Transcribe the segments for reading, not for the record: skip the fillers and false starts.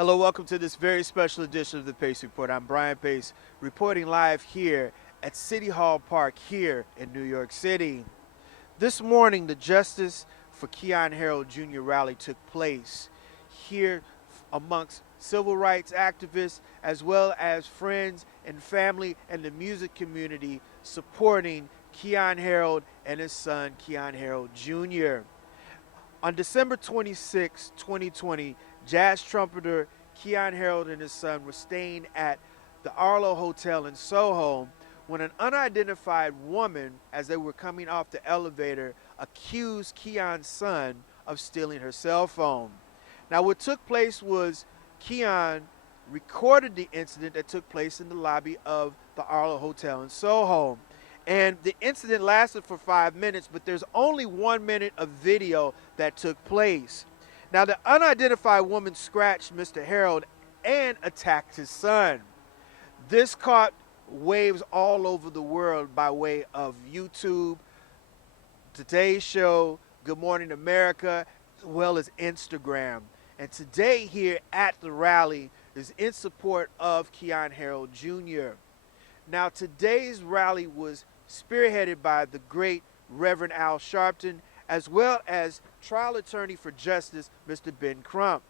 Hello, welcome to this very special edition of the Pace Report. I'm Brian Pace, reporting live here at City Hall Park here in New York City. This morning, the Justice for Keyon Harrold Jr. rally took place here amongst civil rights activists as well as friends and family and the music community supporting Keyon Harrold and his son, Keyon Harrold Jr. On December 26, 2020, jazz trumpeter Keyon Harrold and his son were staying at the Arlo Hotel in Soho when an unidentified woman, as they were coming off the elevator, accused Keyon's son of stealing her cell phone. Now, what took place was Keyon recorded the incident that took place in the lobby of the Arlo Hotel in Soho. And the incident lasted for 5 minutes, but there's only 1 minute of video that took place. Now, the unidentified woman scratched Mr. Harrold and attacked his son. This caught waves all over the world by way of YouTube, Today's Show, Good Morning America, as well as Instagram. And today here at the rally is in support of Keyon Harrold Jr. Now, today's rally was spearheaded by the great Reverend Al Sharpton, as well as trial attorney for justice, Mr. Ben Crump.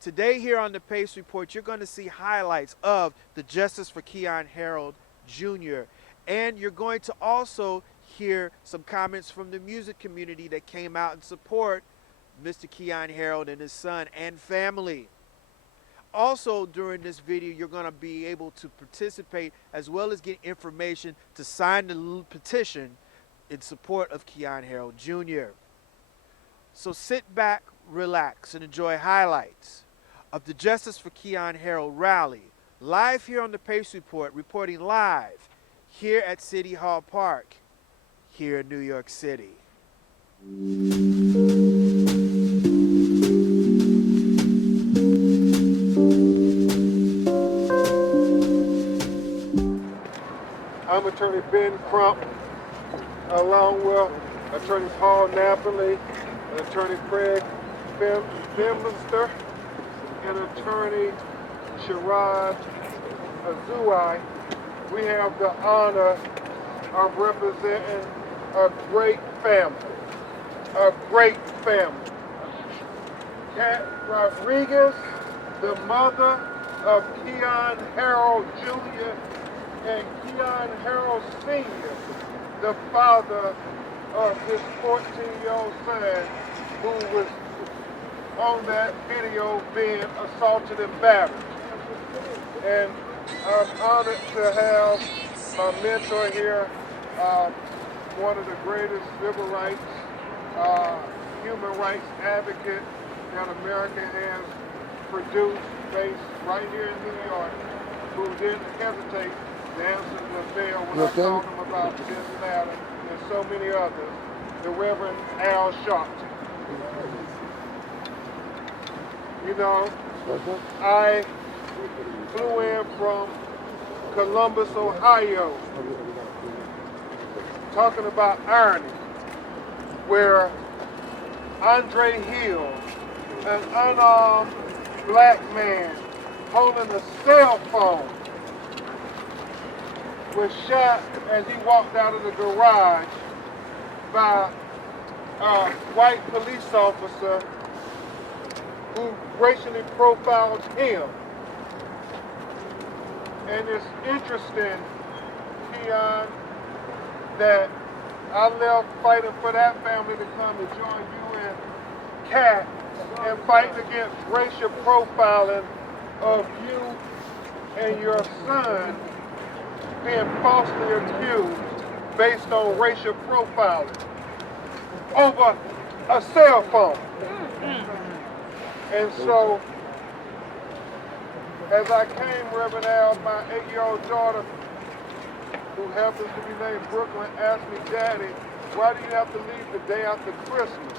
Today here on the Pace Report, you're going to see highlights of the Justice for Keyon Harrold Jr. And you're going to also hear some comments from the music community that came out in support Mr. Keyon Harrold and his son and family. Also, during this video, you're going to be able to participate as well as get information to sign the petition in support of Keyon Harrold Jr. So sit back, relax, and enjoy highlights of the Justice for Keyon Harrold rally, live here on the Pace Report, reporting live here at City Hall Park, here in New York City. I'm Attorney Ben Crump, along with Attorney Paul Napoli, and Attorney Craig Bimlister, and Attorney Sherrod Azuai. We have the honor of representing a great family, a great family. Kat Rodriguez, the mother of Keyon Harrold Jr., and Keyon Harrold Sr., the father of his 14-year-old son who was on that video being assaulted and battered. And I'm honored to have my mentor here, one of the greatest civil rights, human rights advocate that America has produced, based right here in New York, who didn't hesitate to answer the bell when I told him about this matter and so many others, the Reverend Al Sharpton. You know, I flew in from Columbus, Ohio, talking about irony, where Andre Hill, an unarmed black man holding a cell phone, was shot as he walked out of the garage by a white police officer who racially profiled him. And it's interesting, Keyon, that I left fighting for that family to come and join you and Kat and fighting against racial profiling of you and your son being falsely accused based on racial profiling over a cell phone. And so, as I came, Reverend Al, my 8-year-old daughter, who happens to be named Brooklyn, asked me, Daddy, why do you have to leave the day after Christmas?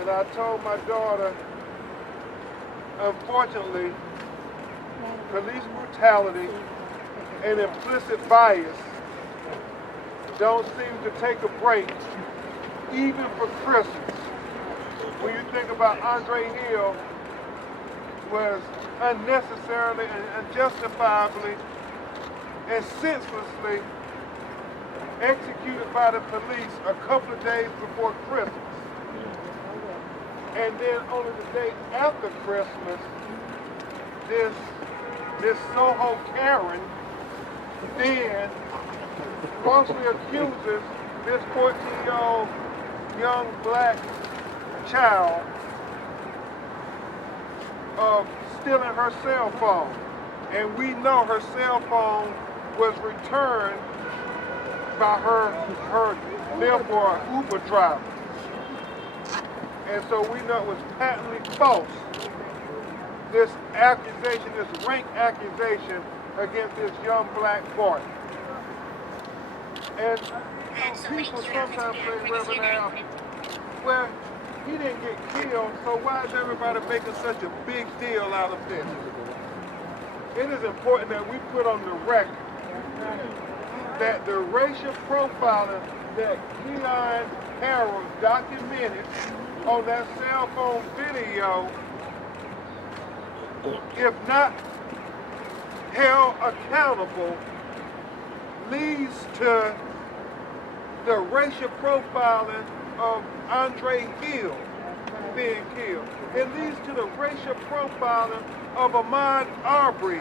And I told my daughter, unfortunately, police brutality and implicit bias don't seem to take a break, even for Christmas. When you think about Andre Hill, was unnecessarily and unjustifiably and senselessly executed by the police a couple of days before Christmas. And then only the day after Christmas, this Soho Karen then falsely accuses this 14-year-old young black child of stealing her cell phone. And we know her cell phone was returned by her therefore Uber driver. And so we know it was patently false. This accusation, this rank accusation against this young black boy. And people sometimes say, Reverend Al, well, he didn't get killed, so why is everybody making such a big deal out of this? It is important that we put on the record that the racial profiling that Keyon Harrold documented on that cell phone video, if not held accountable, leads to the racial profiling of Andre Hill being killed. It leads to the racial profiling of Ahmaud Arbery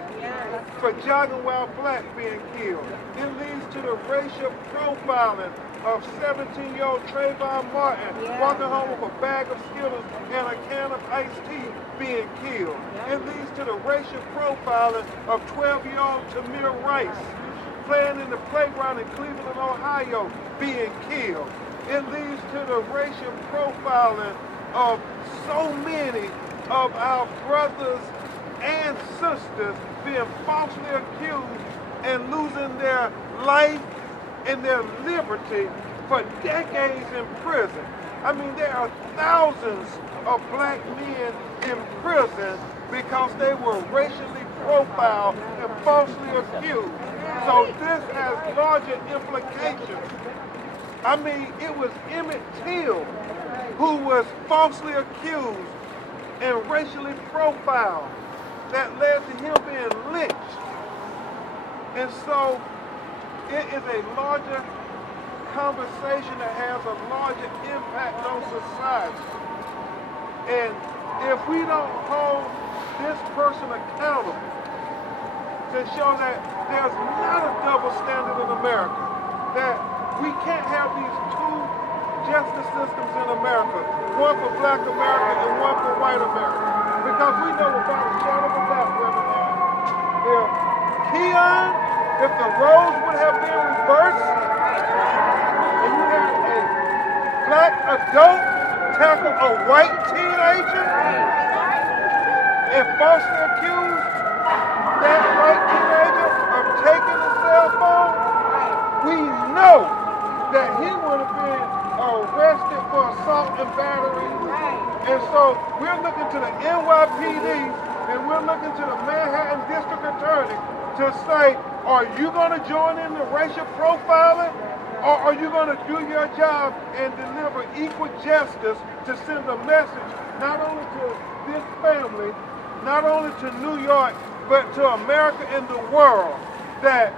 for jogging while black being killed. It leads to the racial profiling of 17-year-old Trayvon Martin walking home with a bag of Skittles and a can of iced tea being killed. It leads to the racial profiling of 12-year-old Tamir Rice playing in the playground in Cleveland, Ohio, being killed. It leads to the racial profiling of so many of our brothers and sisters being falsely accused and losing their life and their liberty for decades in prison. I mean, there are thousands of black men in prison because they were racially profiled and falsely accused. So this has larger implications. I mean, it was Emmett Till who was falsely accused and racially profiled that led to him being lynched. And so it is a larger conversation that has a larger impact on society. And if we don't hold this person accountable to show that there's not a double standard in America, that we can't have these two justice systems in America, one for black America and one for white America. Because we know without a shadow of a doubt, Reverend Al, if Keyon, if the roles would have been reversed, and you had a black adult tackle a white teenager and falsely accuse that white teenager of taking the cell phone, we know that he would have been arrested for assault and battery. And so we're looking to the NYPD and we're looking to the Manhattan District Attorney to say, are you going to join in the racial profiling, or are you going to do your job and deliver equal justice to send a message not only to this family, not only to New York, but to America and the world, that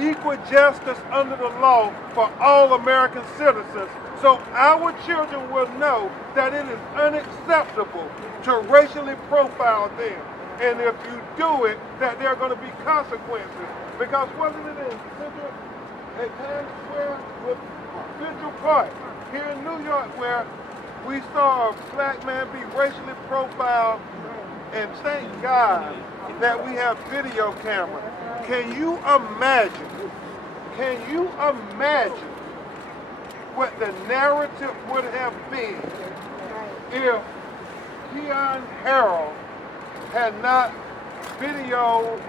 equal justice under the law for all American citizens, so our children will know that it is unacceptable to racially profile them. And if you do it, that there are going to be consequences. Because wasn't it in Central, at Times Square with Central Park here in New York where we saw a black man be racially profiled, and thank God that we have video cameras. Can you imagine what the narrative would have been if Keyon Harrold had not videoed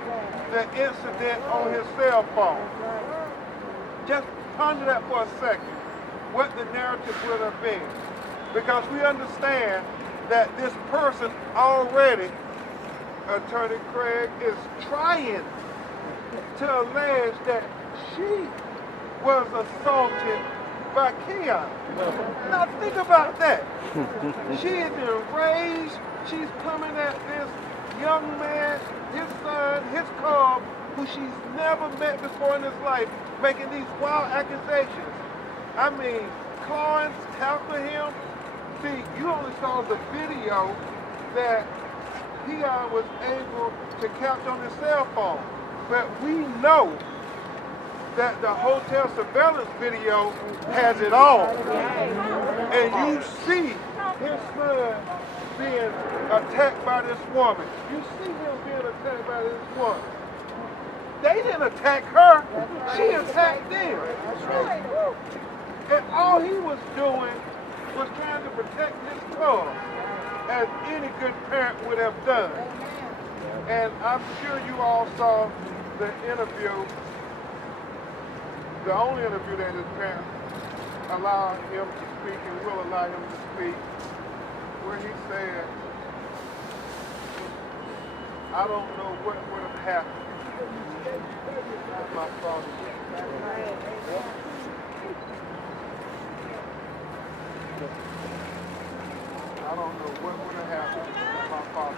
the incident on his cell phone? Just ponder that for a second, what the narrative would have been. Because we understand that this person already, Attorney Craig, is trying to allege that she was assaulted by Keyon. Now think about that. She is enraged. She's coming at this young man, his son, his cub, who she's never met before in his life, making these wild accusations. I mean, clawing, tackling him. See, you only saw the video that Keyon was able to capture on his cell phone. But we know that the hotel surveillance video has it all. And you see his son being attacked by this woman. You see him being attacked by this woman. They didn't attack her. She attacked them. And all he was doing was trying to protect his cub, as any good parent would have done. And I'm sure you all saw the interview, the only interview that his parents allow him to speak and will allow him to speak, where he said, I don't know what would have happened if my father I don't know what would have happened if my father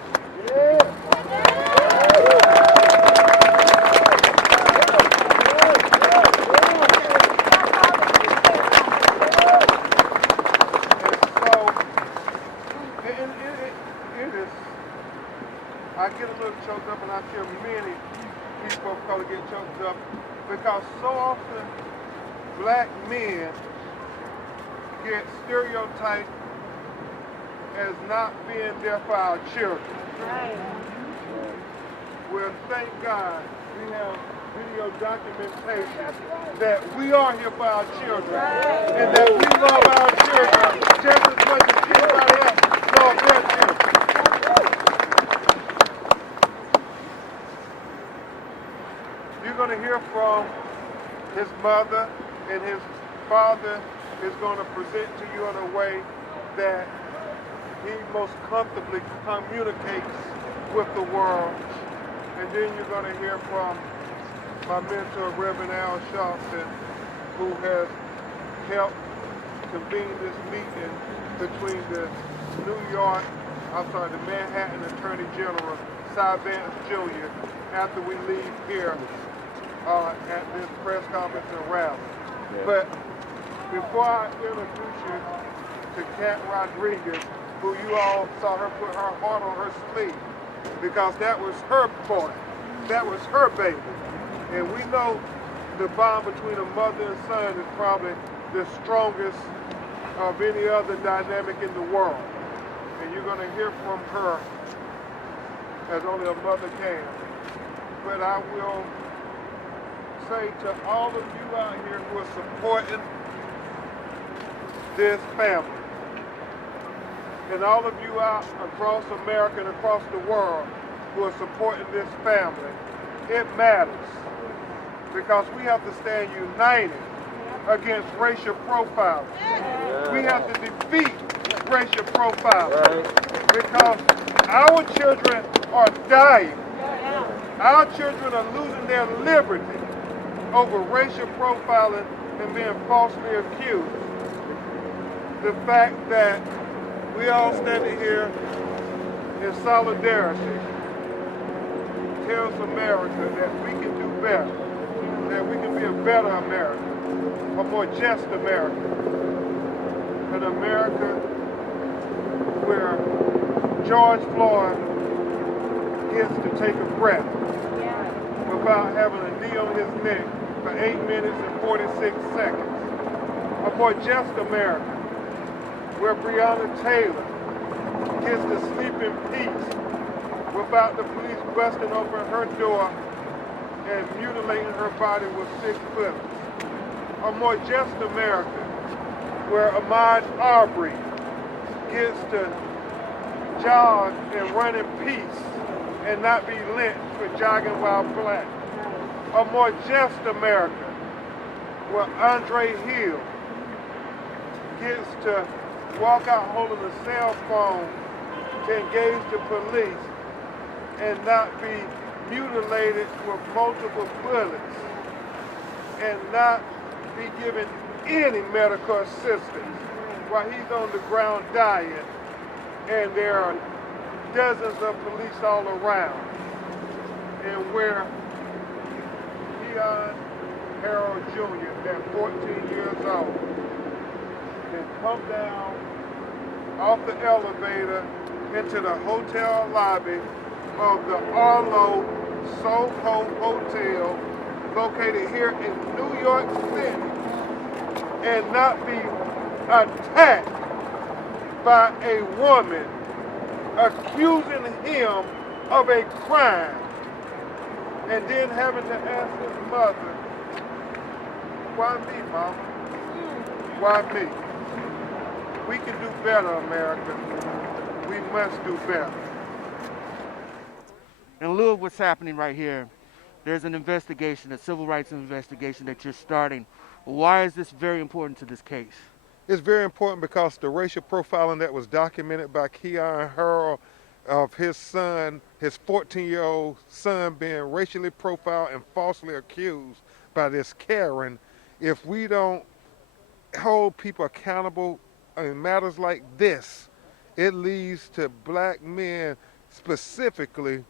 I get a little choked up, and I'm sure many people of color get choked up, because so often black men get stereotyped as not being there for our children. Right. Well, thank God we have video documentation that we are here for our children, and that we love our children just as much as anybody else loves their children. You're going to hear from his mother, and his father is going to present to you in a way that he most comfortably communicates with the world. And then you're going to hear from my mentor, Reverend Al Sharpton, who has helped convene this meeting between the Manhattan Attorney General, Cy Vance Jr., after we leave here at this press conference and rally. Yeah. But before I introduce you to Kat Rodriguez, who you all saw her put her heart on her sleeve, because that was her boy, that was her baby. And we know the bond between a mother and son is probably the strongest of any other dynamic in the world. And you're going to hear from her as only a mother can. But I will say to all of you out here who are supporting this family, and all of you out across America and across the world who are supporting this family, it matters, because we have to stand united against racial profiling. Yeah. We have to defeat racial profiling, because our children are dying. Our children are losing their liberty over racial profiling and being falsely accused. The fact that we all standing here in solidarity tells America that we can do better, that we can be a better America, a more just America, an America where George Floyd gets to take a breath without having a knee on his neck for 8 minutes and 46 seconds. A more just America where Breonna Taylor gets to sleep in peace without the police busting open her door and mutilating her body with 6 bullets. A more just America where Ahmaud Arbery gets to jog and run in peace and not be lynched for jogging while black. A more just America where Andre Hill gets to walk out holding a cell phone to engage the police and not be mutilated with multiple bullets and not be given any medical assistance while he's on the ground dying, and there are dozens of police all around. And where Keyon Harrold Jr., at 14 years old, can come down off the elevator into the hotel lobby of the Arlo Soho Hotel located here in New York City and not be attacked by a woman accusing him of a crime and then having to ask his mother, why me, mama? Why me? We can do better, America. We must do better. In lieu of what's happening right here, there's an investigation, a civil rights investigation that you're starting. Why is this very important to this case? It's very important because the racial profiling that was documented by Keyon Harrold of his son, his 14-year-old son being racially profiled and falsely accused by this Karen, if we don't hold people accountable in matters like this, it leads to black men specifically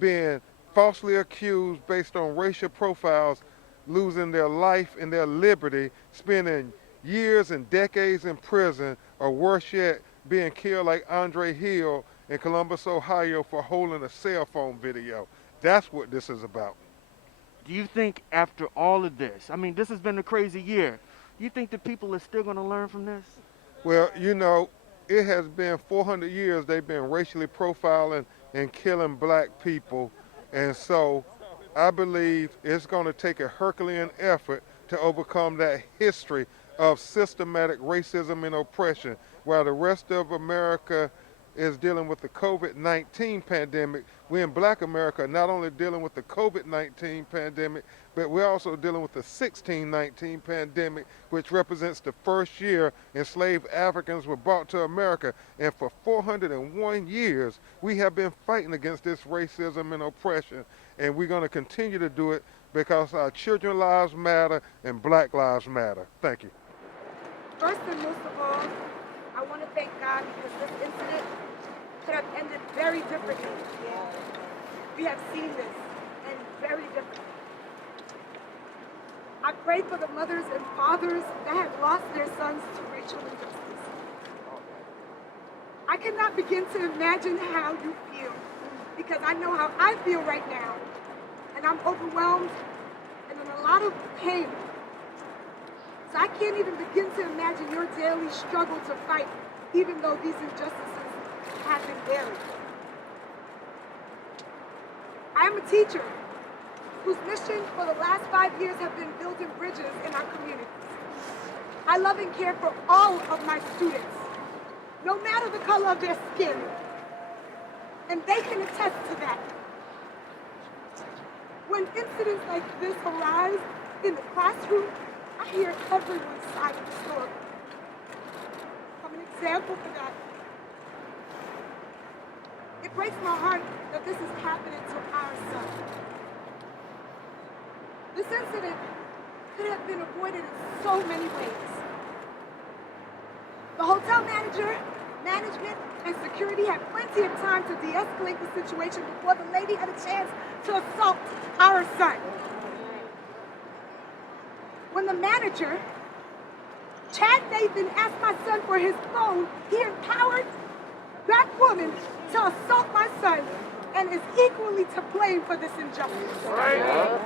being falsely accused based on racial profiles, losing their life and their liberty, spending years and decades in prison, or worse yet, being killed like Andre Hill in Columbus, Ohio for holding a cell phone video. That's what this is about. Do you think after all of this, I mean, this has been a crazy year, do you think that people are still going to learn from this? Well, you know, it has been 400 years they've been racially profiling and killing black people. And so I believe it's going to take a Herculean effort to overcome that history of systematic racism and oppression. While the rest of America is dealing with the COVID-19 pandemic, we in black America are not only dealing with the COVID-19 pandemic, but we're also dealing with the 1619 pandemic, which represents the first year enslaved Africans were brought to America. And for 401 years, we have been fighting against this racism and oppression. And we're going to continue to do it because our children's lives matter and black lives matter. Thank you. First and most of all, I want to thank God because this incident could have ended very differently. We have seen this end very differently. I pray for the mothers and fathers that have lost their sons to racial injustice. I cannot begin to imagine how you feel because I know how I feel right now. And I'm overwhelmed and in a lot of pain. So I can't even begin to imagine your daily struggle to fight, even though these injustices happen daily. I am a teacher whose mission for the last 5 years have been building bridges in our communities. I love and care for all of my students, no matter the color of their skin. And they can attest to that. When incidents like this arise in the classroom, I hear everyone's side of the story. I'm an example for that. It breaks my heart that this is happening to our son. This incident could have been avoided in so many ways. The hotel manager, management, and security had plenty of time to de-escalate the situation before the lady had a chance to assault our son. When the manager, Chad Nathan, asked my son for his phone, he empowered that woman to assault my son and is equally to blame for this injustice. Right.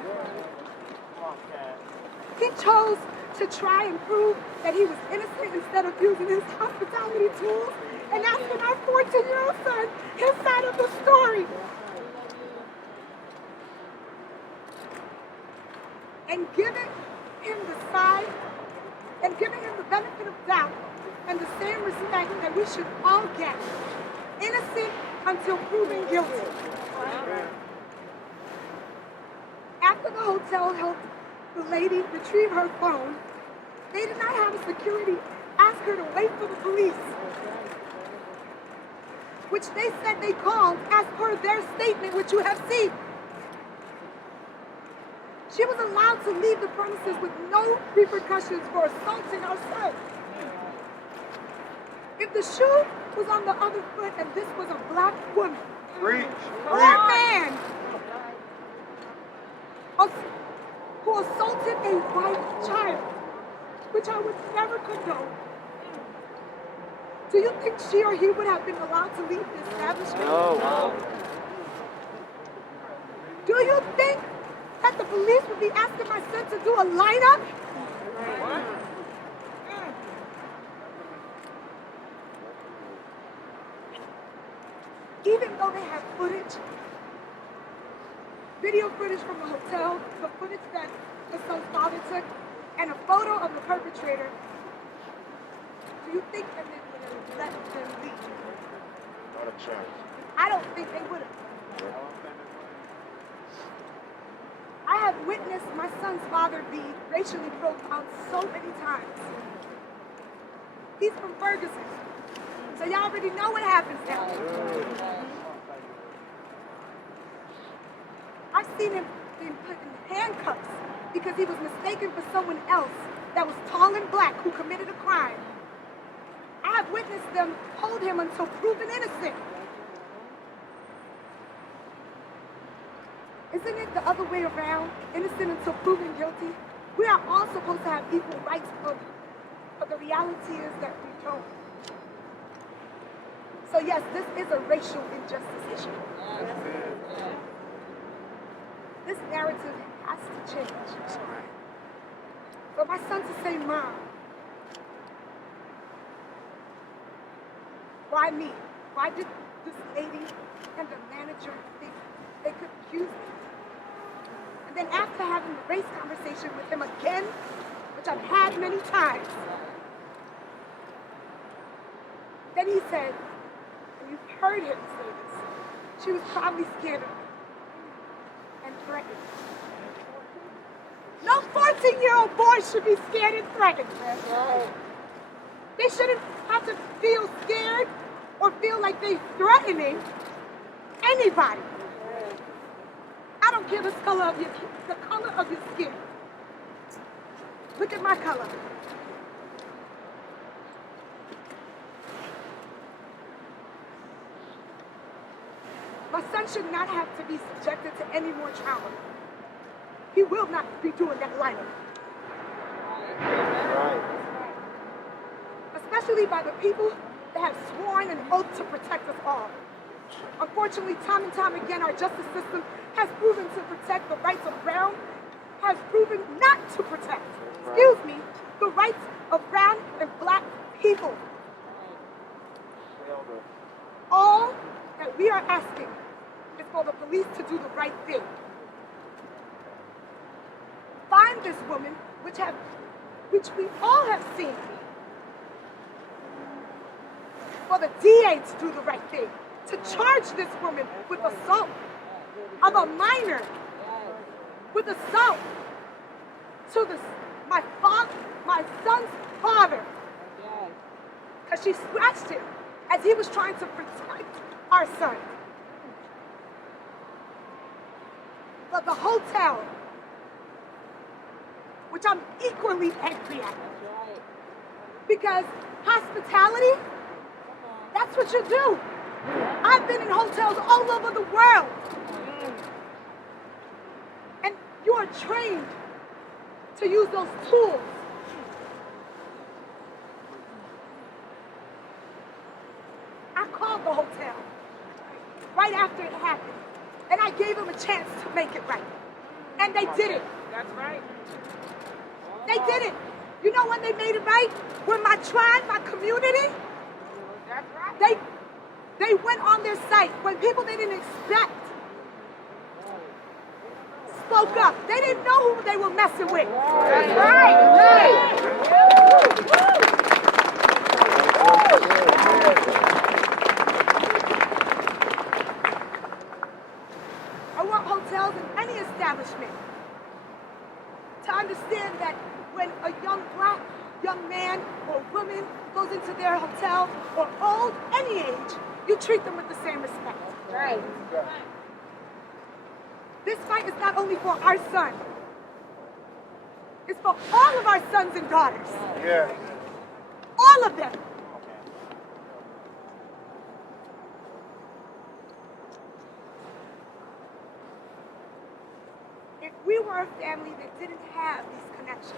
He chose to try and prove that he was innocent instead of using his hospitality tools and asking our 14-year-old son his side of the story. And giving him the side and giving him the benefit of doubt and the same respect that we should all get. Innocent until proven guilty. After the hotel helped the lady retrieve her phone, they did not have a security ask her to wait for the police, which they said they called as per their statement, which you have seen. She was allowed to leave the premises with no repercussions for assaulting our son. If the shoe was on the other foot and this was a black woman, Preach. or a man who assaulted a white child, which I would never condone, do you think she or he would have been allowed to leave the establishment? No. Do you think that the police would be asking my son to do a lineup? Even though they have footage, video footage from the hotel, the footage that the son's father took, and a photo of the perpetrator, do you think that they would have let them leave? Not a chance. I don't think they would have. I have witnessed my son's father be racially profiled so many times. He's from Ferguson, so y'all already know what happens now. I've seen him being put in handcuffs because he was mistaken for someone else that was tall and black who committed a crime. I have witnessed them hold him until proven innocent. Isn't it the other way around? Innocent until proven guilty? We are all supposed to have equal rights, but the reality is that we don't. So yes, this is a racial injustice issue. This narrative has to change. For my son to say, Mom, why me? Why did this lady and the manager think they could accuse me? And then after having the race conversation with him again, which I've had many times, then he said, and you've heard him say this, she was probably scared of me and threatened. No 14-year-old boy should be scared and threatened. They shouldn't have to feel scared or feel like they're threatening anybody. I don't care the color of your skin. Look at my color. My son should not have to be subjected to any more trauma. He will not be doing that lineup. Especially by the people that have sworn an oath to protect us all. Unfortunately, time and time again, our justice system has proven to protect the rights of brown, has proven not to protect, the rights of brown and black people. All that we are asking is for the police to do the right thing. Find this woman, which we all have seen, for the DA to do the right thing, to charge this woman with assault of a minor, with assault to my son's father, because she scratched him as he was trying to protect our son. But the hotel, which I'm equally angry at, because hospitality, that's what you do. I've been in hotels all over the world. And you are trained to use those tools. I called the hotel right after it happened, and I gave them a chance to make it right. And they did it. That's right. They did it. You know when they made it right? When my tribe, my community, That's right. they went on their site when people they didn't expect spoke up. They didn't know who they were messing with. That's right. I want hotels in any establishment to understand that when a young man or woman goes into their hotel, or old, any age, you treat them with the same respect. Right. This fight is not only for our son, it's for all of our sons and daughters. Yes. All of them. birth family that didn't have these connections.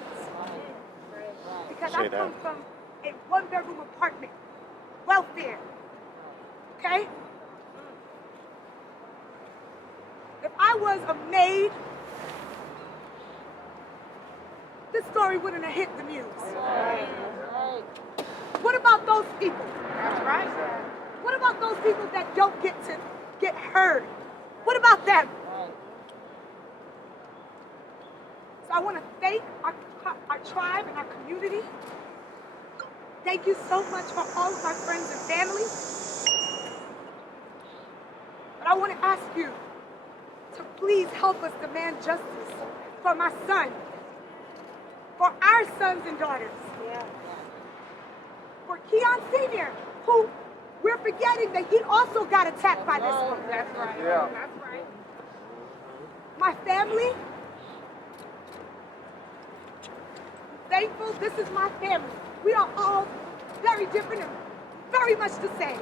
Because I come from a one-bedroom apartment, welfare, okay? If I was a maid, this story wouldn't have hit the news. What about those people? That's right. What about those people that don't get to get heard? What about them? So I want to thank our tribe and our community. Thank you so much for all of my friends and family. But I want to ask you to please help us demand justice for my son, for our sons and daughters, for Keyon Sr., who we're forgetting that he also got attacked by this woman. That's right. Yeah. That's right. My family, thankful, this is my family. We are all very different and very much the same.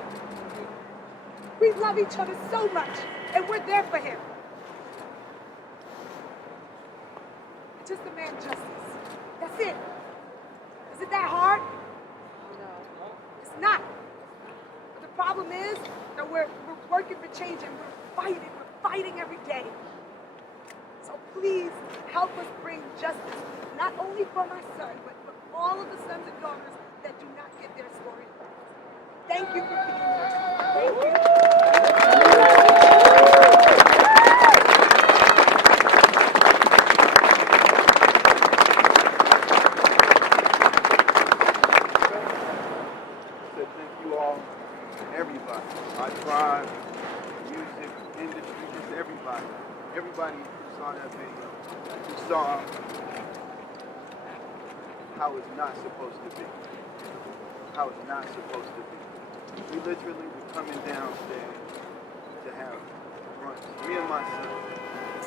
We love each other so much, and we're there for him. I just demand justice. That's it. Is it that hard? No. It's not. But the problem is that we're working for change and we're fighting every day. So please help us bring justice, not only for my son, but for all of the sons and daughters that do not get their story heard. Thank you for being here. Thank you. So thank you all, everybody, our tribe, music, industry, just everybody. Everybody who saw that video, who saw how it's not supposed to be. How it's not supposed to be. We literally were coming downstairs to have brunch, me and my son.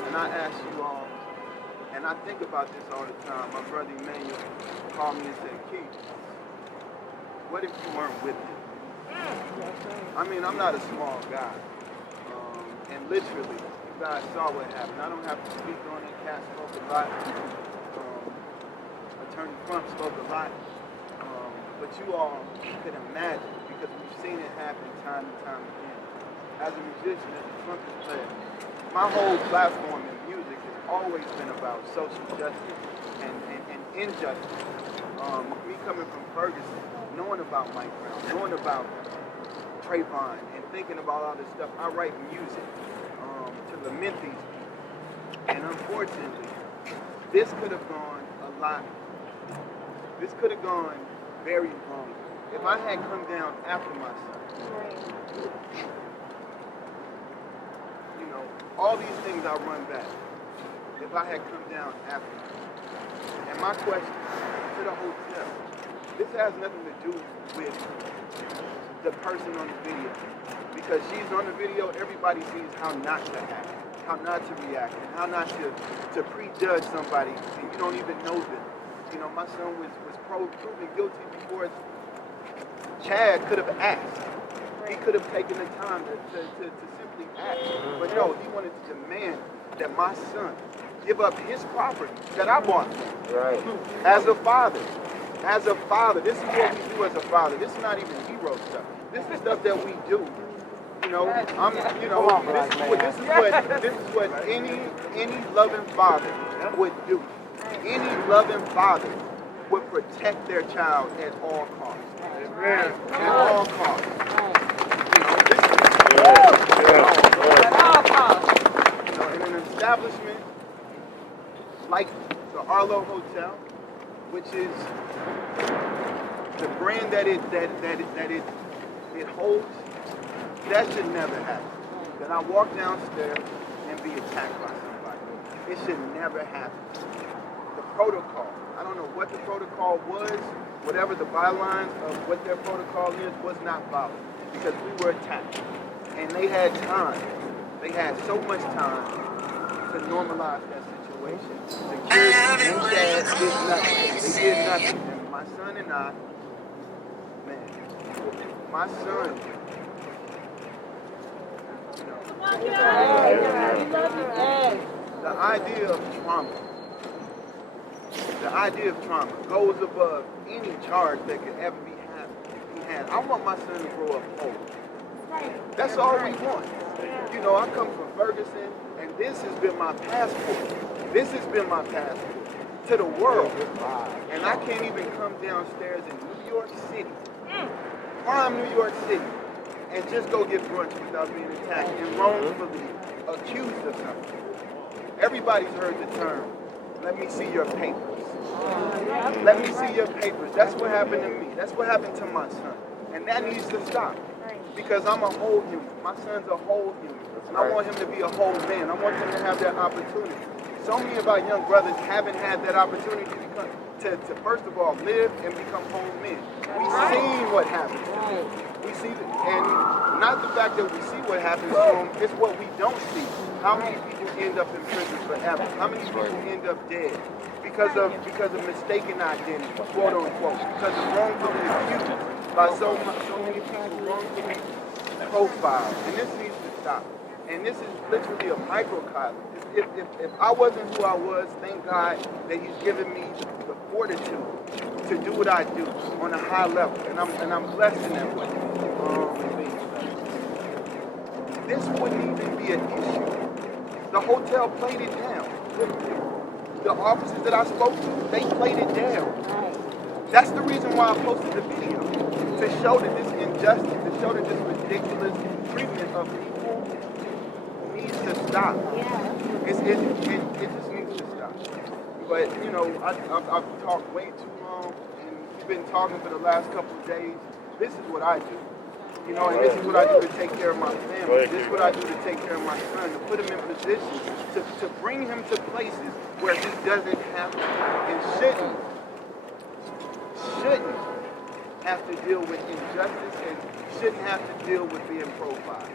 And I asked you all, and I think about this all the time. My brother Emmanuel called me and said, Keith, what if you weren't with him? I mean, I'm not a small guy. And literally, you guys saw what happened. I don't have to speak on it. Cat spoke a lot. Attorney Trump spoke a lot. But you all can imagine, because we've seen it happen time and time again. As a musician, as a trumpet player, my whole platform in music has always been about social justice and injustice. Me coming from Ferguson, knowing about Mike Brown, knowing about Trayvon, and thinking about all this stuff, I write music to lament these people. And unfortunately, this could have gone a lot. This could have gone very wrong. If I had come down after my son, you know, all these things I run back. If I had come down after. And my question to the hotel, this has nothing to do with the person on the video. Because she's on the video, everybody sees how not to act, how not to react, and how not to prejudge somebody, and you don't even know them. You know, my son was proven guilty before Chad could have asked. He could have taken the time to simply ask. But no, he wanted to demand that my son give up his property that I bought him. Right. As a father. As a father. This is what we do as a father. This is not even hero stuff. This is stuff that we do. You know, this is what any loving father would do. Any loving father would protect their child at all costs. Amen. At all costs. You know, in an establishment like the Arlo Hotel, which is the brand that it holds, that should never happen. That I walk downstairs and be attacked by somebody. It should never happen. The protocol, I don't know what the protocol was, whatever the bylines of what their protocol is, was not followed. Because we were attacked. And they had time. They had so much time to normalize that situation. Security and Chad did nothing. They did nothing. And my son and I, man, my son, the idea of trauma, goes above any charge that could ever be had. I want my son to grow up whole. That's all we want. You know, I come from Ferguson, and this has been my passport. This has been my passport to the world. And I can't even come downstairs in New York City, prime New York City, and just go get brunch without being attacked and wrongfully accused of something. Everybody's heard the term, let me see your papers. Let me see your papers. That's what happened to me. That's what happened to my son. And that needs to stop. Because I'm a whole human. My son's a whole human. And I want him to be a whole man. I want him to have that opportunity. So many of our young brothers haven't had that opportunity to first of all, live and become whole men. We've seen what happens. We see, and not the fact that we see what happens to them, it's what we don't see. How many people end up in prison forever? How many people end up dead? Because of mistaken identity, quote unquote, because of wrongfully accused by so many people wrongfully profiled. And this needs to stop. And this is literally a microcosm. If I wasn't who I was, thank God that He's given me the fortitude to do what I do on a high level, and I'm blessed in that way. This wouldn't even be an issue. The hotel played it down. The officers that I spoke to, they played it down. That's the reason why I posted the video, to show that this injustice, to show that this ridiculous treatment of people needs to stop. It just needs to stop. But, you know, I've talked way too long, and we've been talking for the last couple of days. This is what I do. You know, and this is what I do to take care of my family. This is what I do to take care of my son, to put him in position, to bring him to places where he doesn't have to and shouldn't have to deal with injustice and shouldn't have to deal with being profiled.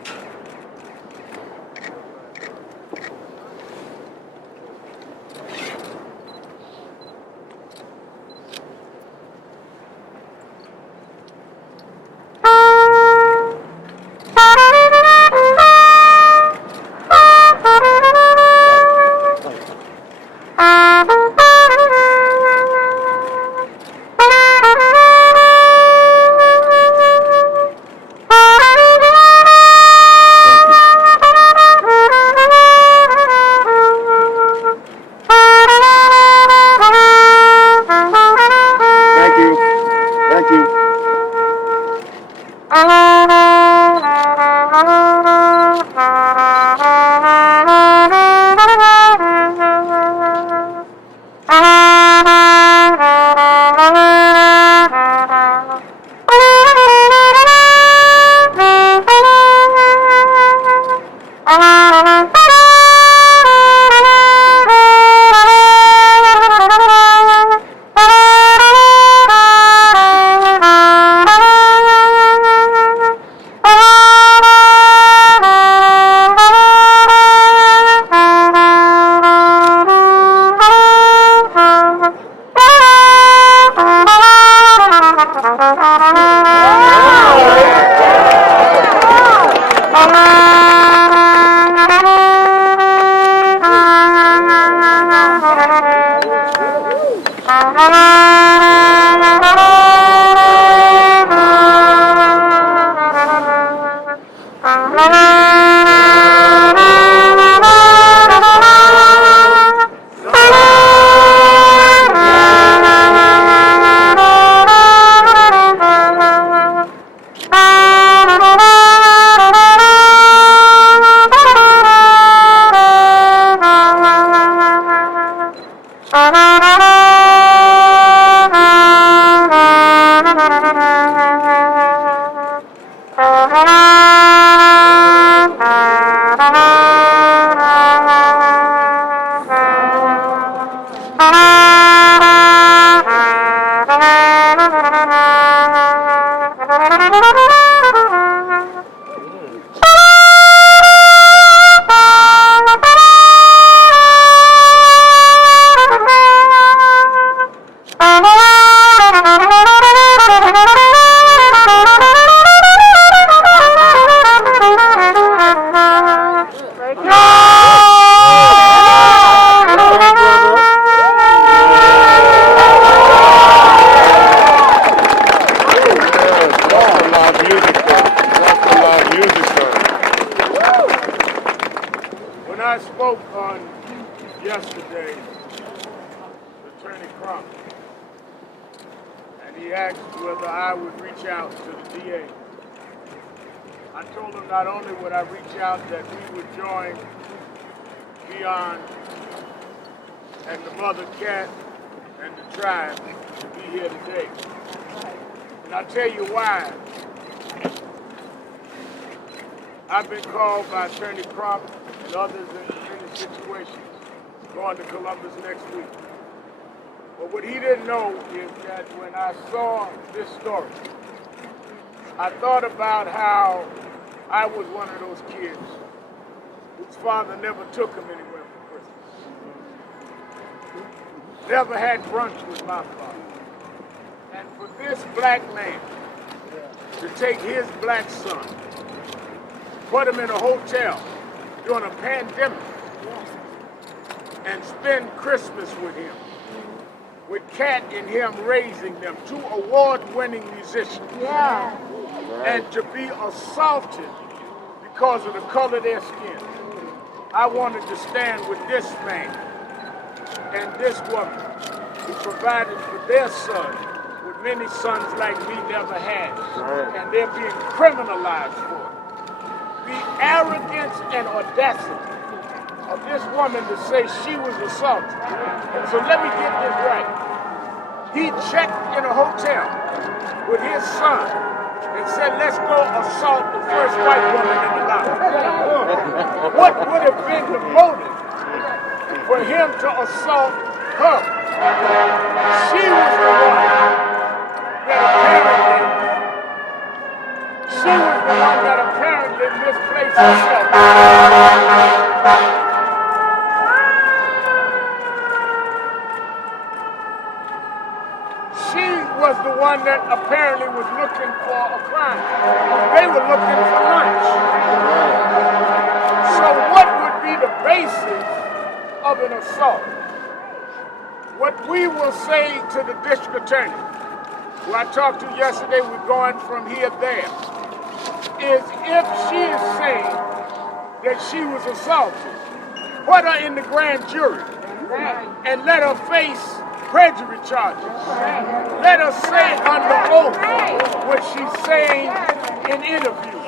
he asked whether I would reach out to the DA. I told him not only would I reach out, that we would join Keyon and the mother cat and the tribe to be here today. And I'll tell you why. I've been called by Attorney Crump and others in the situation going to Columbus next week. But what he didn't know is that when I saw this story, I thought about how I was one of those kids whose father never took him anywhere for Christmas. Never had brunch with my father. And for this black man to take his black son, put him in a hotel during a pandemic, and spend Christmas with him, with Kat and him raising them, two award-winning musicians, and to be assaulted because of the color of their skin. I wanted to stand with this man and this woman who provided for their son what many sons like me never had, and they're being criminalized for it. The arrogance and audacity of this woman to say she was assaulted. So let me get this right. He checked in a hotel with his son and said, let's go assault the first white woman in the lobby. What would have been the motive for him to assault her? She was the one that apparently misplaced herself. She was the one that apparently was looking for a crime. They were looking for lunch. So what would be the basis of an assault? What we will say to the district attorney, who I talked to yesterday, we're going from here there, is if she is saying that she was assaulted, put her in the grand jury and let her face perjury charges. Let her say under oath what she's saying in interviews.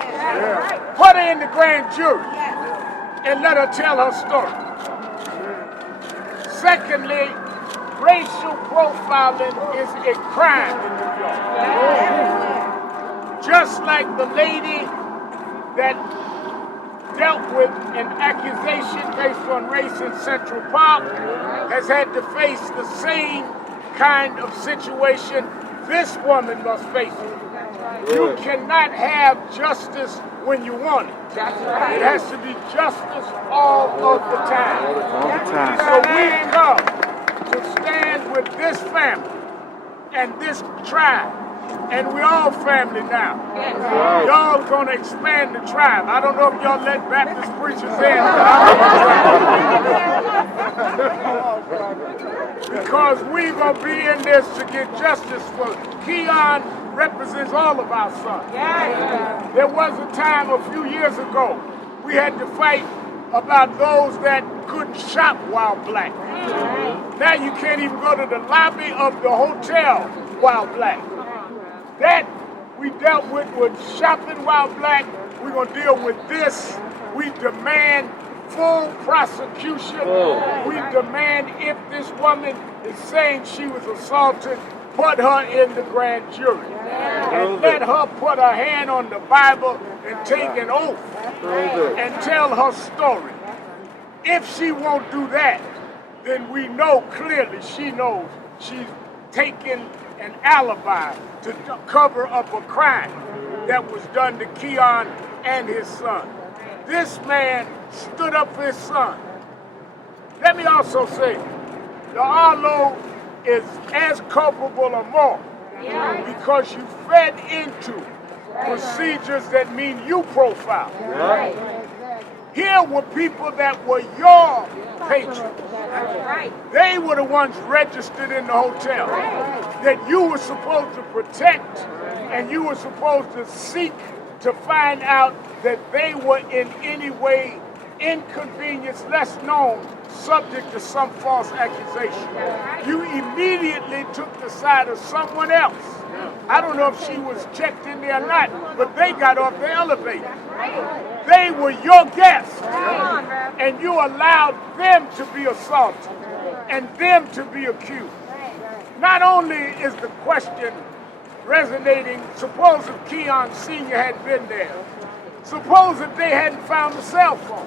Put her in the grand jury and let her tell her story. Secondly, racial profiling is a crime in New York. Just like the lady that dealt with an accusation based on race in Central Park has had to face the same kind of situation this woman must face it. You cannot have justice when you want it. It has to be justice all of the time. So we come to stand with this family and this tribe. And we're all family now. Y'all gonna expand the tribe. I don't know if y'all let Baptist preachers in, but because we gonna be in this to get justice for Keyon represents all of our sons. There was a time a few years ago we had to fight about those that couldn't shop while black. Now you can't even go to the lobby of the hotel while black. That we dealt with shopping while black. We're going to deal with this. We demand full prosecution. We demand, if this woman is saying she was assaulted, put her in the grand jury. And let her put her hand on the Bible and take an oath and tell her story. If she won't do that, then we know clearly she knows she's taken an alibi to cover up a crime that was done to Keyon and his son. This man stood up for his son. Let me also say, the Arlo is as culpable or more because you fed into procedures that mean you profile. Here were people that were your patrons. They were the ones registered in the hotel that you were supposed to protect, and you were supposed to seek to find out that they were in any way inconvenienced, less known subject to some false accusation. You immediately took the side of someone else. I don't know if she was checked in there or not, but they got off the elevator. They were your guests, and you allowed them to be assaulted and them to be accused. Not only is the question resonating, suppose if Keyon Sr. had been there. Suppose if they hadn't found the cell phone.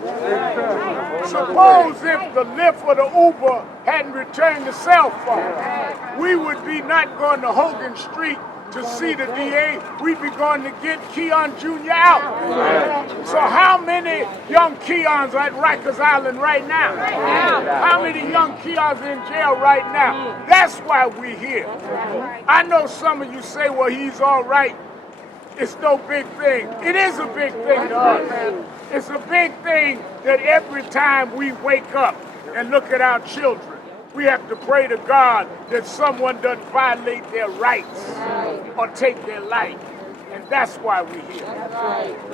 Suppose if the Lyft or the Uber hadn't returned the cell phone. We would be not going to Hogan Street to see the DA. We'd be going to get Keyon Jr. out. So how many young Keyons are at Rikers Island right now? How many young Keyons are in jail right now? That's why we're here. I know some of you say, well, he's all right. It's no big thing. It is a big thing to us. It's a big thing that every time we wake up and look at our children, we have to pray to God that someone doesn't violate their rights or take their life. And that's why we're here.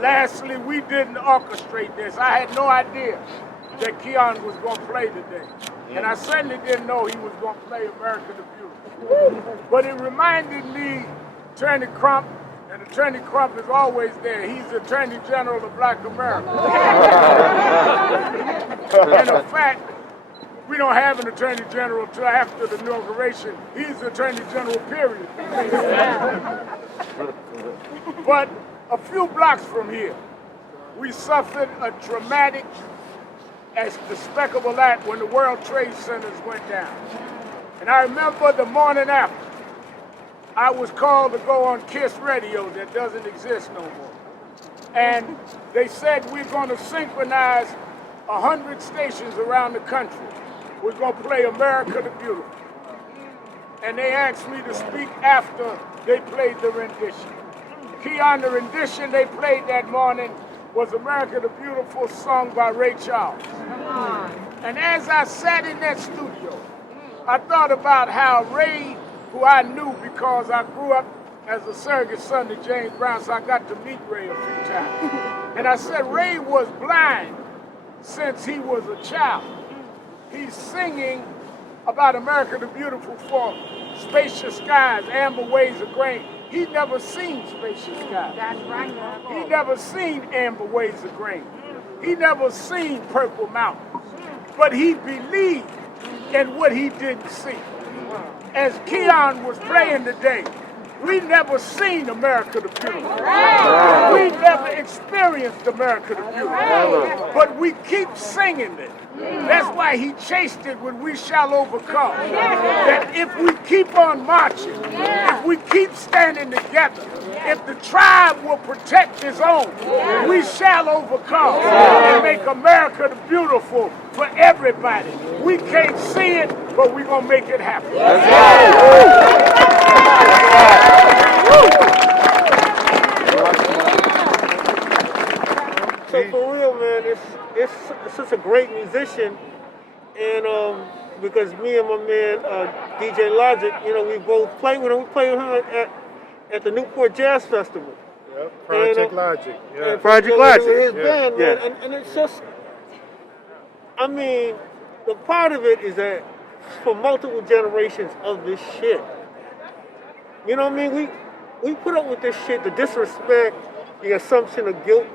Lastly, we didn't orchestrate this. I had no idea that Keyon was going to play today. And I certainly didn't know he was going to play America the Beautiful. But it reminded me, Attorney Crump, and Attorney Crump is always there. He's the Attorney General of Black America. And in fact, we don't have an Attorney General until after the inauguration. He's the Attorney General, period. But a few blocks from here, we suffered a traumatic and despicable act when the World Trade Centers went down. And I remember the morning after, I was called to go on KISS Radio that doesn't exist no more. And they said we're going to synchronize 100 stations around the country. We're going to play America the Beautiful. And they asked me to speak after they played the rendition. Keyon, the rendition they played that morning was America the Beautiful, sung by Ray Charles. And as I sat in that studio, I thought about how Ray, who I knew because I grew up as a surrogate son to James Brown, so I got to meet Ray a few times. And I said, Ray was blind since he was a child. He's singing about America the Beautiful for spacious skies, amber waves of grain. He never seen spacious skies. That's right. He never seen amber waves of grain. He never seen purple mountains. But he believed in what he didn't see. As Keyon was playing today, we never seen America the Beautiful. We never experienced America the Beautiful. But we keep singing it. That's why he chased it when we shall overcome. That if we keep on marching, if we keep standing together, if the tribe will protect his own, we shall overcome and make America the Beautiful for everybody. We can't see it, but we're going to make it happen. So for real, man, it's such a great musician, and because me and my man DJ Logic, you know, we both play with him. We play with him at the Newport Jazz Festival. Yep, Project Logic. Yeah. Project Logic. His Yeah. band, man, Yeah. and it's just, I mean, the part of it is that for multiple generations of this shit. You know what I mean? We put up with this shit, the disrespect, the assumption of guilt.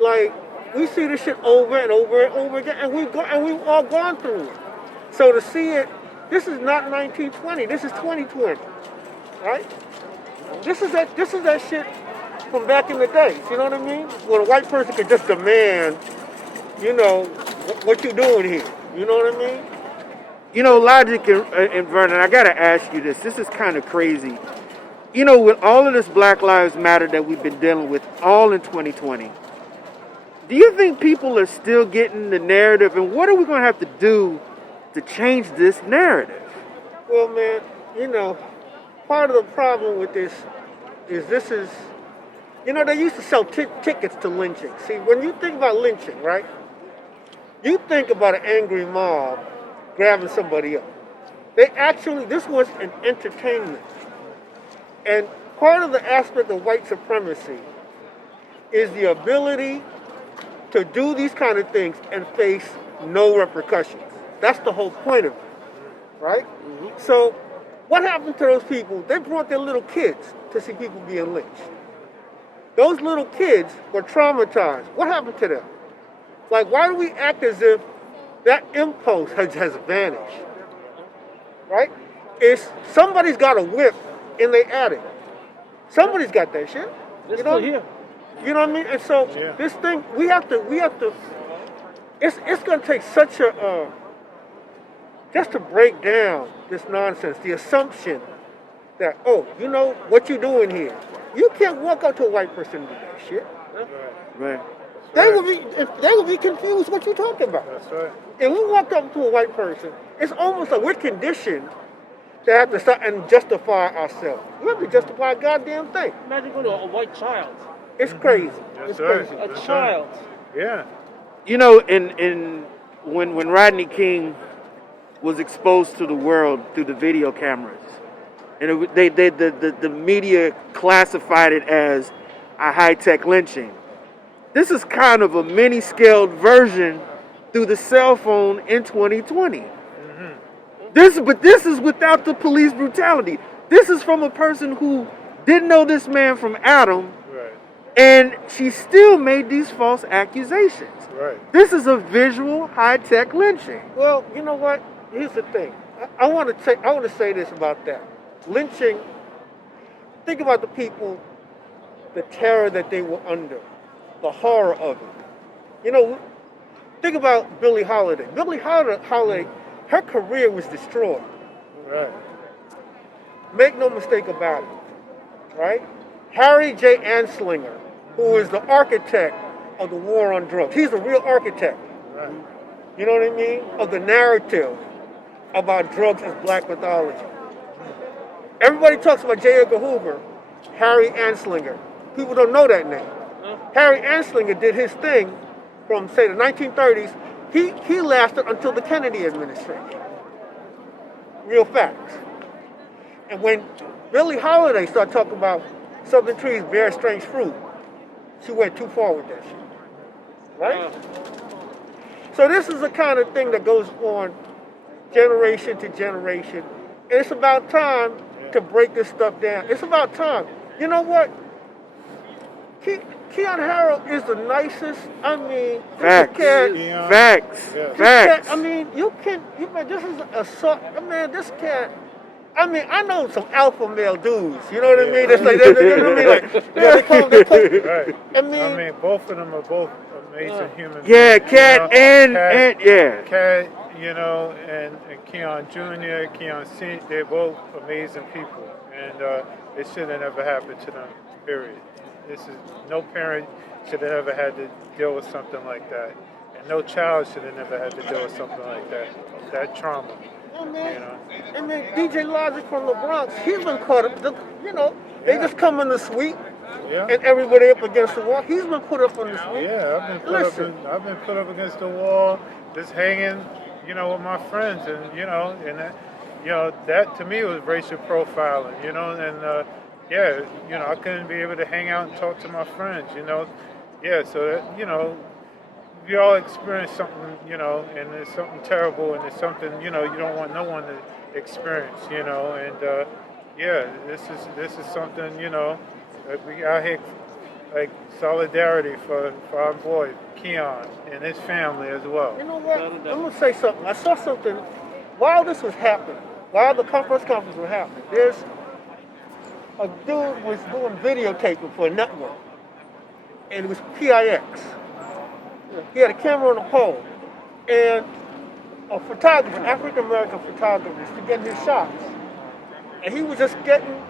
Like, we see this shit over and over and over again, and we've all gone through it. So to see it, this is not 1920, this is 2020, right? This is that shit from back in the days, you know what I mean? When a white person could just demand, you know, what you doing here, you know what I mean? You know, Logic and Vernon, I gotta ask you this. This is kind of crazy. You know, with all of this Black Lives Matter that we've been dealing with all in 2020, do you think people are still getting the narrative, and what are we going to have to do to change this narrative? Well, man, you know, part of the problem with this is, you know, they used to sell tickets to lynching. See, when you think about lynching, right, you think about an angry mob grabbing somebody up. This was an entertainment. And part of the aspect of white supremacy is the ability to do these kind of things and face no repercussions. That's the whole point of it, right? Mm-hmm. So what happened to those people? They brought their little kids to see people being lynched. Those little kids were traumatized. What happened to them? Like, why do we act as if that impulse has vanished? Right? It's somebody's got a whip in their attic. Somebody's got that shit. It's still here. You know what I mean? And so this thing, we have to. It's gonna take such a just to break down this nonsense, the assumption that, oh, you know what you're doing here. You can't walk up to a white person and do that shit. Right. They will be confused what you're talking about. That's right. If we walk up to a white person, it's almost like we're conditioned to have to start and justify ourselves. We have to justify a goddamn thing. Imagine going to a white child. It's crazy. That's It's right. crazy. A That's child. Yeah. You know, when Rodney King was exposed to the world through the video cameras, and the media classified it as a high-tech lynching. This is kind of a mini-scaled version through the cell phone in 2020. But this is without the police brutality. This is from a person who didn't know this man from Adam, Right. and she still made these false accusations. Right. This is a visual high-tech lynching. Well, you know what? Here's the thing. I want to say this about that. Lynching. Think about the people, the terror that they were under, the horror of it. You know, think about Billie Holiday. Billie Holiday, her career was destroyed. Right. Make no mistake about it, right? Harry J. Anslinger, who is the architect of the war on drugs. He's a real architect. Right. You know what I mean? Of the narrative about drugs as black mythology. Everybody talks about J. Edgar Hoover, Harry Anslinger. People don't know that name. Harry Anslinger did his thing from, say, the 1930s. He lasted until the Kennedy administration. Real facts. And when Billie Holiday started talking about southern trees bear strange fruit, she went too far with that shit. Right? So this is the kind of thing that goes on generation to generation. And it's about time to break this stuff down. It's about time. You know what? Keyon Harrold is the nicest. I mean, Facts. Keyon. Facts. Yeah. Facts. I mean, this is a sort. I mean, this cat. I mean, I know some alpha male dudes. You know what I mean? That's like, you know what I mean? Like, they call. Right. I mean, both of them are both amazing human beings. Yeah, Cat you know? and yeah. Cat, you know, and Keyon Jr., Keyon Sr., they're both amazing people. And it should have never happened to them, period. No parent should have ever had to deal with something like that. And no child should have never had to deal with something like that. That trauma. and then DJ Logic from the Bronx, he's been caught up. You know, they just come in the suite. Yeah. And everybody up against the wall. He's been put up on the suite. Yeah, I've been put up against the wall, just hanging, you know, with my friends, and that to me was racial profiling, you know, and I couldn't be able to hang out and talk to my friends, you know, so that, we all experience something, and it's something terrible, and it's something, you don't want no one to experience, and this is something, we out here like solidarity for our boy Keyon and his family as well. You know what? I'm gonna say something. I saw something while this was happening, while the press conference was happening. There's a dude was doing videotaping for a network, and it was PIX. He had a camera on a pole, and a photographer, African American photographer, was getting his shots, and he was just getting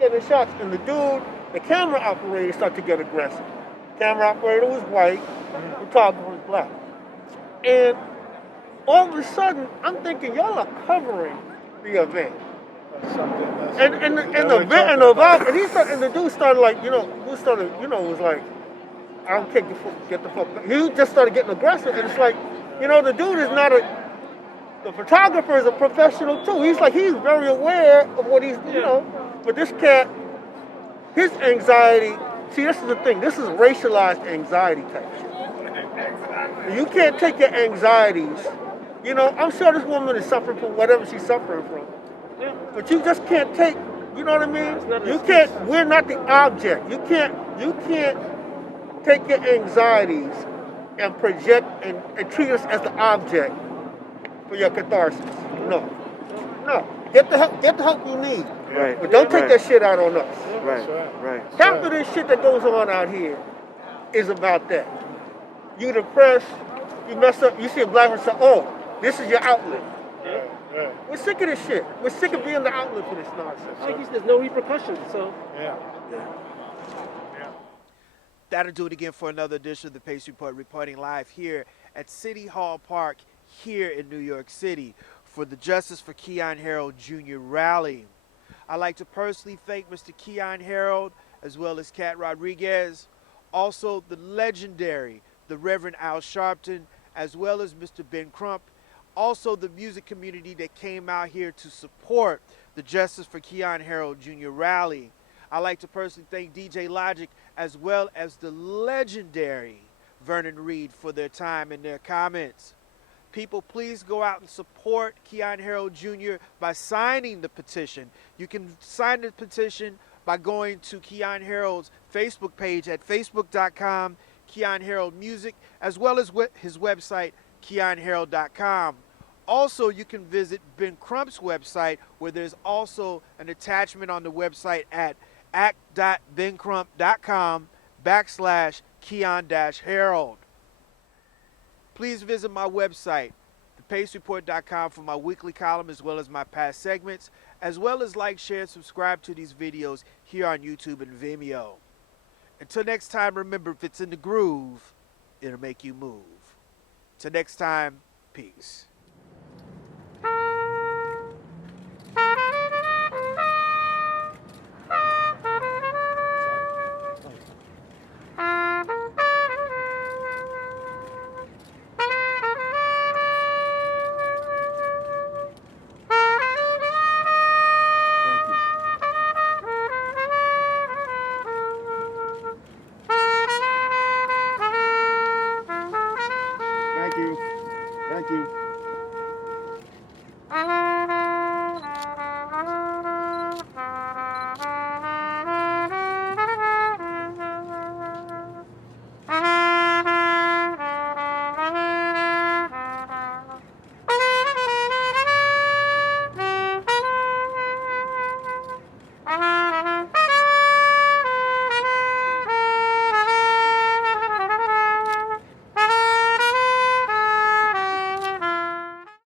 his shots, and the camera operator started to get aggressive. Camera operator was white, photographer was black. And all of a sudden, I'm thinking, y'all are covering the event. And the dude started like, was like, I don't care, get the fuck. He just started getting aggressive, and it's like, the dude is not the photographer is a professional too. He's very aware of what he's, but this cat, his anxiety, see, this is the thing, this is racialized anxiety type shit. You can't take your anxieties. You know, I'm sure this woman is suffering from whatever she's suffering from. Yeah. But you just can't take, you know what I mean? It's not an You excuse. can't, we're not the object. You can't take your anxieties and project and treat us as the object for your catharsis. No. No. Get the help you need. Right. But don't take that shit out on us. Right. Half of this shit that goes on out here is about that. You depressed, you mess up, you see a black person, oh, this is your outlet. We're sick of this shit. We're sick of being the outlet for this nonsense. Like you said, there's no repercussions, so. That'll do it again for another edition of the Pace Report, reporting live here at City Hall Park here in New York City for the Justice for Keyon Harrold Jr. rally. I'd like to personally thank Mr. Keyon Harrold as well as Cat Rodriguez, also the legendary, the Reverend Al Sharpton, as well as Mr. Ben Crump, also the music community that came out here to support the Justice for Keyon Harrold Jr. rally. I'd like to personally thank DJ Logic as well as the legendary Vernon Reed for their time and their comments. People, please go out and support Keyon Harrold Jr. by signing the petition. You can sign the petition by going to Keyon Harrold's Facebook page at facebook.com, Keyon Harrold Music, as well as his website, KeyonHarrold.com. Also, you can visit Ben Crump's website, where there's also an attachment on the website at act.bencrump.com/Keyon-Harrold. Please visit my website, thepacereport.com, for my weekly column as well as my past segments, as well as like, share, and subscribe to these videos here on YouTube and Vimeo. Until next time, remember, if it's in the groove, it'll make you move. Till next time, peace.